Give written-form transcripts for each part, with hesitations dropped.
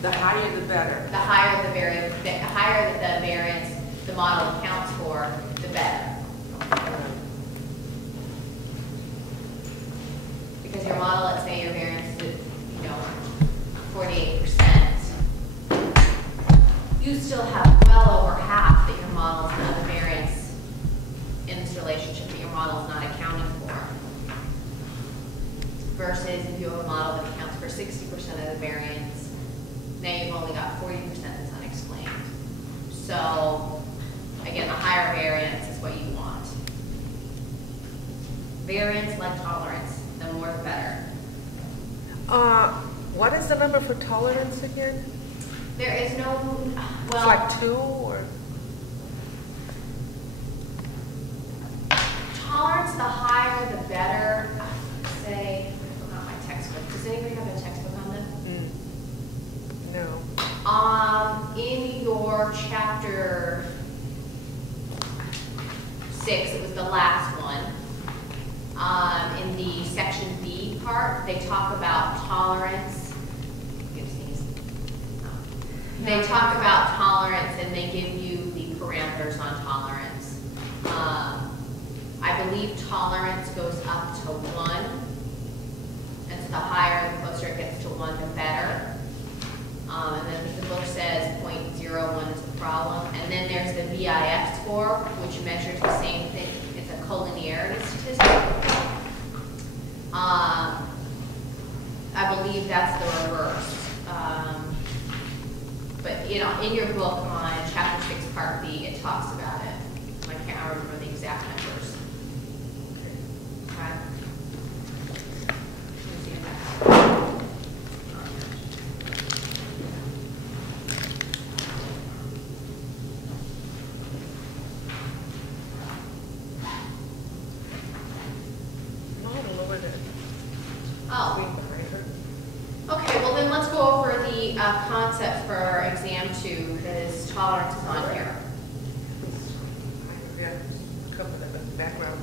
The higher the better. The higher the variance the model accounts for, the better. Because your model, let's say your variance is, 48%. You still have well over half that your model is not the variance in this relationship that your model is not accounting for. Versus if you have a model that accounts for 60% of the variance, now you've only got 40% that's unexplained. So, again, the higher variance is what you want. Variance like tolerance, the more the better. What is the number for tolerance again? There is no, well. It's like 2 or? Tolerance, the higher the better. Say, I forgot my textbook. Does anybody have a textbook on this? No. In your chapter 6, it was the last one. In the section B part, they talk about tolerance. They talk about tolerance and they give you the parameters on tolerance. I believe tolerance goes up to 1. And so the higher, the closer it gets to 1, the better. And then the book says 0.01 is the problem. And then there's the VIF score, which measures the same thing. It's a collinearity statistic. I believe that's the reverse. But in your book on chapter 6, part B, it talks about it. I can't remember the exact numbers. Okay. Let me see if that helps. Oh. Okay, well then let's go over the concepts for exam 2 because tolerance is on here. Background.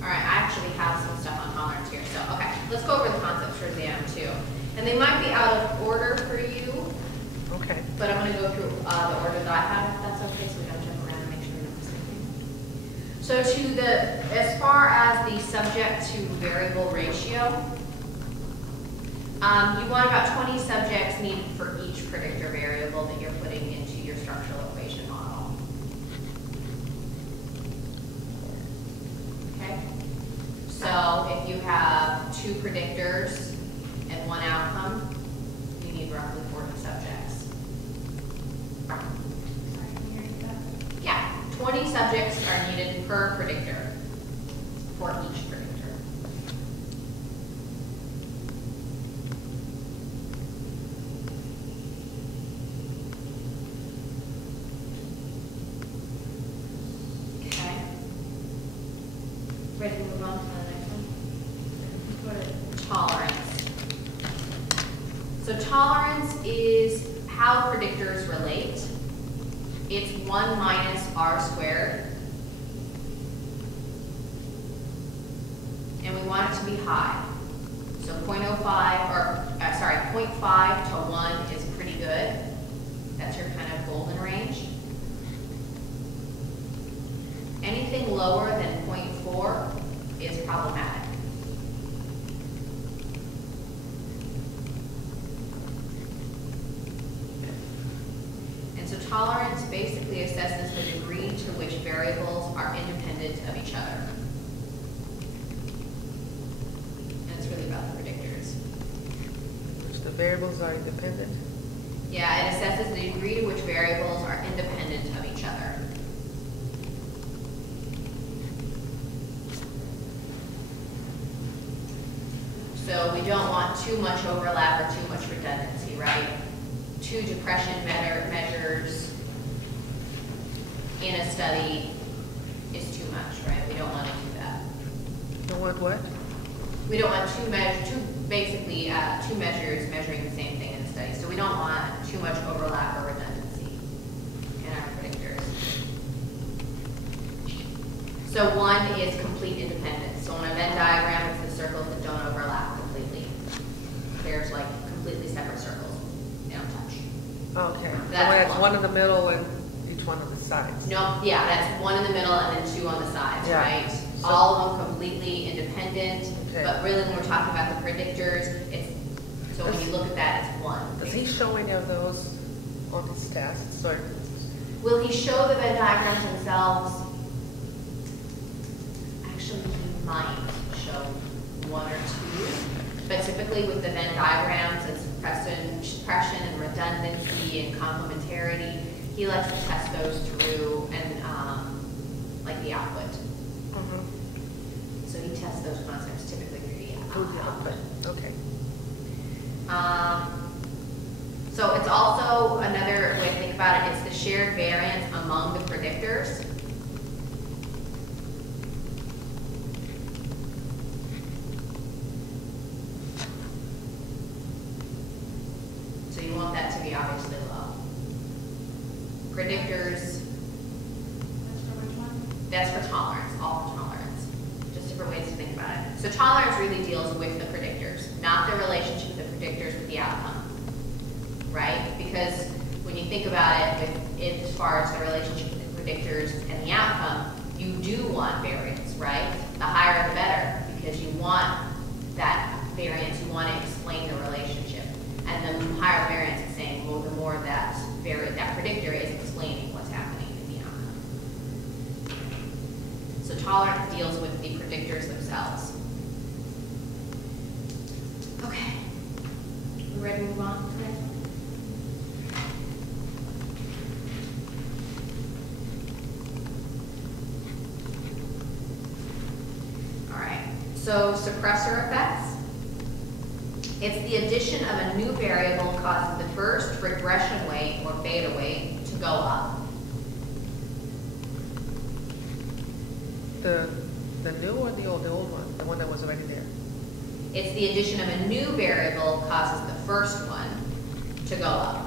All right, I actually have some stuff on tolerance here. So, okay, let's go over the concepts for exam 2. And they might be out of order for you. Okay. But I'm going to go through the order that I have, if that's okay, so we don't jump around and make sure we don't miss anything. So as far as the subject to variable ratio, you want about 20 subjects needed for each predictor variable that you're putting into your structural equation model. Okay? So if you have 2 predictors and 1 outcome, you need roughly 40 subjects. Yeah, 20 subjects are needed per predictor for each predictor. Okay. Ready to move on to the next one? Tolerance. So tolerance is how predictors relate. It's 1 minus r squared. And we want it to be high. So 0.05 to 1 is pretty good. That's your kind of golden range. Anything lower than 0.4 is problematic. So tolerance basically assesses the degree to which variables are independent of each other. And it's really about the predictors. Which the variables are independent? Yeah, it assesses the degree to which variables are independent of each other. So we don't want too much overlap or too much redundancy, right? 2 depression measures in a study is too much, right? We don't want to do that. Don't want what? We don't want two measures measuring the same thing in a study. So we don't want too much overlap or redundancy in our predictors. So 1 is complete independence. So on a Venn diagram, it's the circles that don't overlap completely. one in the middle and each one on the sides. No, yeah, that's one in the middle and then two on the sides, Yeah. right? So- All of them completely independent, Okay. but really when we're talking about the predictors, so when you look at that, it's one. Does he show any of those on his tests, or? Will he show the Venn diagrams themselves? Actually, he might show one or two, but typically with the Venn diagrams, it's suppression and redundancy and complementarity. He likes to test those through and like the output. So he tests those concepts typically through the output. Okay. So it's also another way to think about it, it's the shared variance among the predictors. So you want that to be obviously low. Predictors, That's for which one? that's for tolerance, all for tolerance. Just different ways to think about it. So tolerance really deals with the predictors, not the relationship of the predictors with the outcome. Right? Because when you think about it, as far as the relationship with the predictors and the outcome, you do want variance, right? The higher the better, because you want that variance, you want to explain the relationship. And the higher the variance is saying, well, the more that predictor is explaining what's happening in the outcome. So tolerance deals with the predictors themselves. Okay. We ready to move on to the next one? So suppressor effects. It's the addition of a new variable causes the first regression weight or beta weight to go up. The new or the old one? The one that was already there? It's the addition of a new variable causes the first one to go up.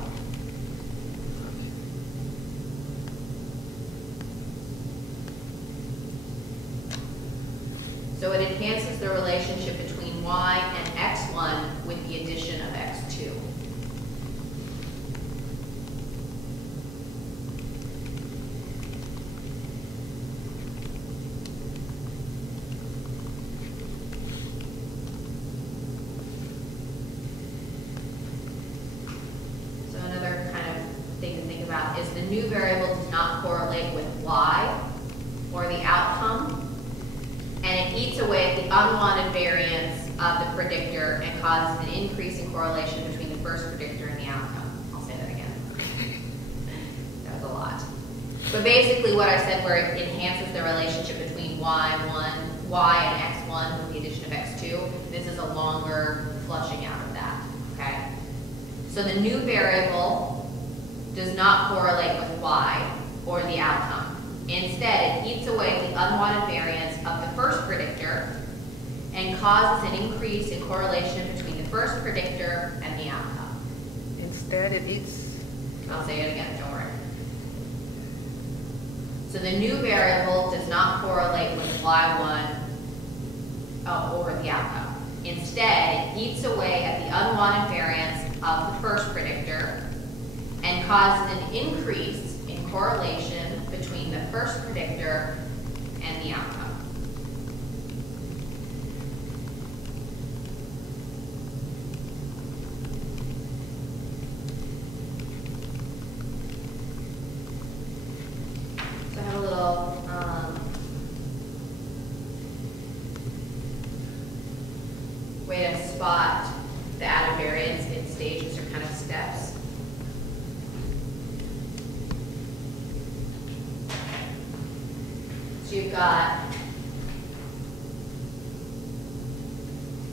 So it enhances the relationship between y and x1 with the addition of x2. So another kind of thing to think about is the new variable does not correlate with y or the outcome. And it eats away at the unwanted variance of the predictor and causes an increase in correlation between the first predictor and the outcome. I'll say that again. That was a lot. But basically what I said, where it enhances the relationship between y and x1 with the addition of x2, this is a longer flushing out of that, okay? So the new variable does not correlate with y or the outcome. Instead, it eats away at the unwanted variance of the first predictor and causes an increase in correlation between the first predictor and the outcome. Instead, it eats. I'll say it again, don't worry. So the new variable does not correlate with y1 or the outcome. Instead, it eats away at the unwanted variance of the first predictor and causes an increase in correlation between the first predictor and the outcome. So I have a little way to spot the added variance in stages or kind of steps.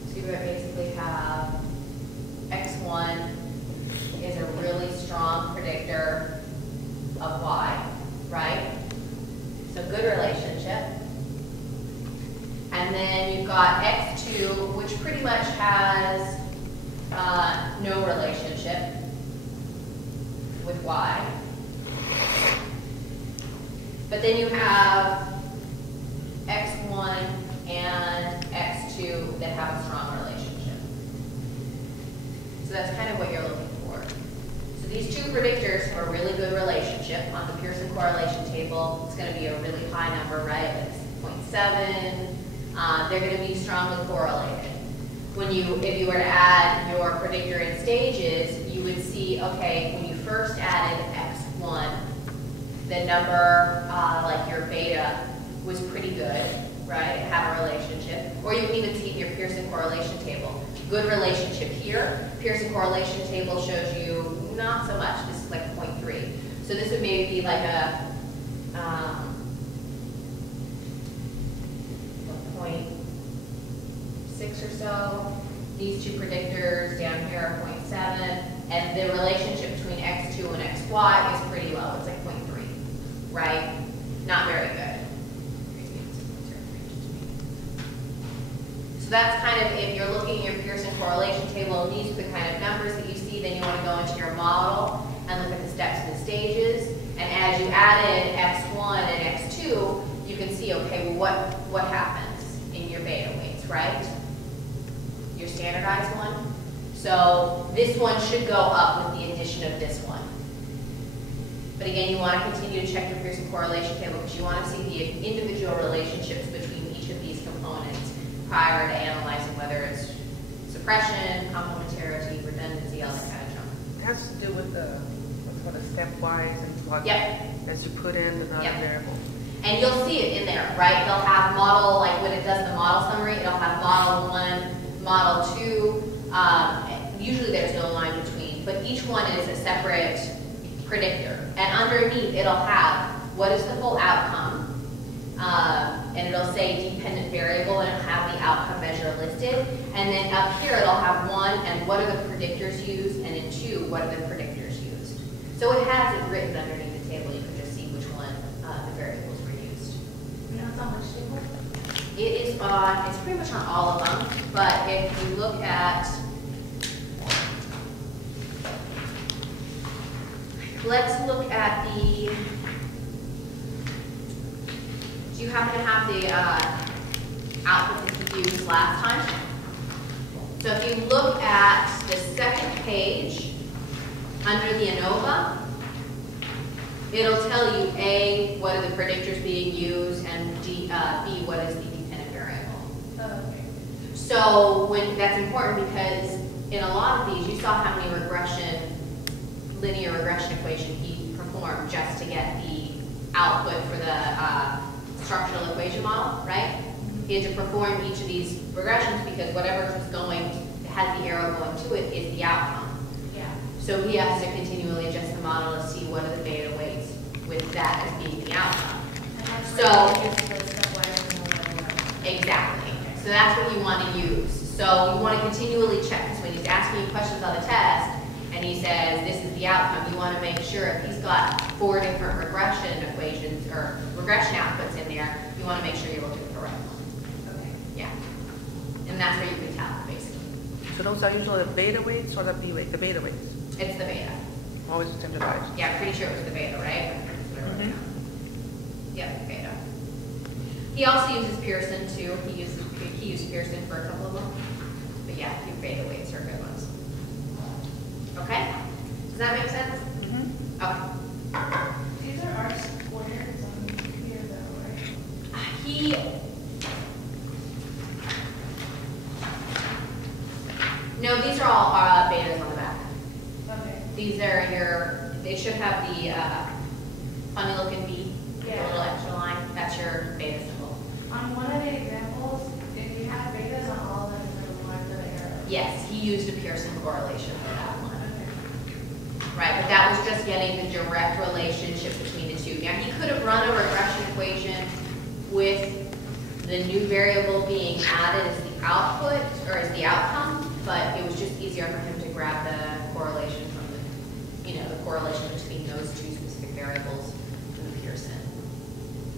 So you basically have x1 is a really strong predictor of y, right? So good relationship. And then you've got x2, which pretty much has no relationship with y. But then you have x1 and x2 that have a strong relationship. So that's kind of what you're looking for. So these two predictors have a really good relationship on the Pearson Correlation table. It's going to be a really high number, right? It's 0.7. They're going to be strongly correlated. If you were to add your predictor in stages, you would see, okay, when you first added x1, the number, like your beta, was pretty good, right? It had a relationship. Or you can even see it in your Pearson Correlation table. Good relationship here. Pearson Correlation table shows you not so much. This is like 0.3. So this would maybe be like a 0.6 or so. These two predictors down here are 0.7. And the relationship between x2 and xy is pretty low. It's like 0.3, right? Not very good. So that's kind of, if you're looking at your Pearson Correlation table and these are the kind of numbers that you see, then you want to go into your model and look at the steps and the stages. And as you added x1 and x2, you can see, okay, well, what happens in your beta weights, right? Your standardized one. So this one should go up with the addition of this one. But again, you want to continue to check your Pearson Correlation table because you want to see the individual relationships between each of these components prior to analyzing whether it's suppression, complementarity, redundancy, all that kind of junk. It has to do with the stepwise and what as you put in the variable. And you'll see it in there, right? They'll have model, like when it does the model summary, it'll have model 1, model 2. Usually there's no line between, but each one is a separate predictor. And underneath it'll have what is the full outcome, and it'll say dependent variable, and it'll have the outcome measure listed. And then up here it'll have 1, and what are the predictors used, and in 2, what are the predictors used. So it has it written underneath the table. You can just see which one the variables were used. You know, it's on which table? It is on, it's pretty much on all of them, but if you look at, let's look at the, do you happen to have the output that you used last time? So if you look at the second page, under the ANOVA, it'll tell you A, what are the predictors being used, and B, what is the dependent variable. Oh, okay. So that's important because in a lot of these, you saw how many linear regression equation he performed just to get the output for the structural equation model, right? He had to perform each of these regressions because whatever is going, has the arrow going to it, is the outcome. Yeah. So he has to continually adjust the model to see what are the beta weights with that as being the outcome. Exactly. So that's what you want to use. So you want to continually check. So when he's asking you questions on the test and he says this is the outcome, you want to make sure if he's got 4 different regression equations or regression outputs in there, you want to make sure you look at the correct one. Okay. Yeah. And that's where you can tell, basically. So those are usually the beta weights or the B weight? The beta weights. It's the beta. Always standardized. Yeah, pretty sure it was the beta, right? Mhm. Yeah, beta. He also uses Pearson too. He used Pearson for a couple of them. But yeah, your beta weights are good ones. Okay? Does that make sense? Mm-hmm. Okay. These are R squares on here though, right? He no, these are all betas on the back. Okay. These are they should have the funny looking B, the little extra line. That's your beta symbol. On one of the examples, if you had betas on all of them, it's a line for the arrow. Yes, he used a Pearson correlation for that one. Okay. Right, but that was just getting the direct relationship between the two. Now, he could have run a regression equation with the new variable being added as the output, or as the outcome, but it was just easier for him to grab the correlation from the, the correlation between those two specific variables from the Pearson.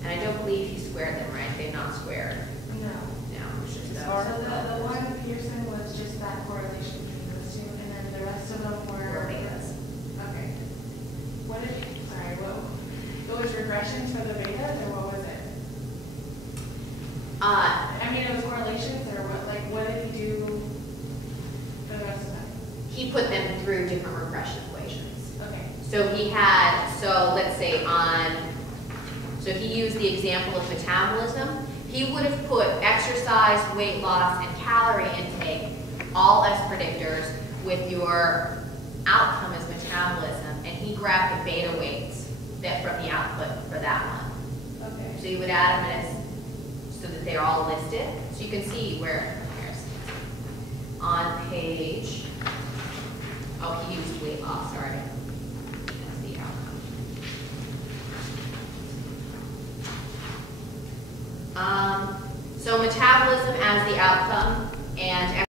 And I don't believe he squared them, right? They're not squared. No. No, it's just So the one Pearson was just that correlation between those two, and then the rest of them were betas. Okay. It was regressions for the betas, or what was it? I mean, it was correlations, or what did he do for the rest of them? He put them through different regression equations. Okay. So he had, so let's say so he used the example of metabolism. He would have put exercise, weight loss, and calorie intake all as predictors with your outcome as metabolism, and he grabbed the beta weights that from the output for that one. Okay. So you would add them as, so that they're all listed. So you can see where, on page, oh, he used weight loss, sorry. That's the outcome. So metabolism as the outcome, and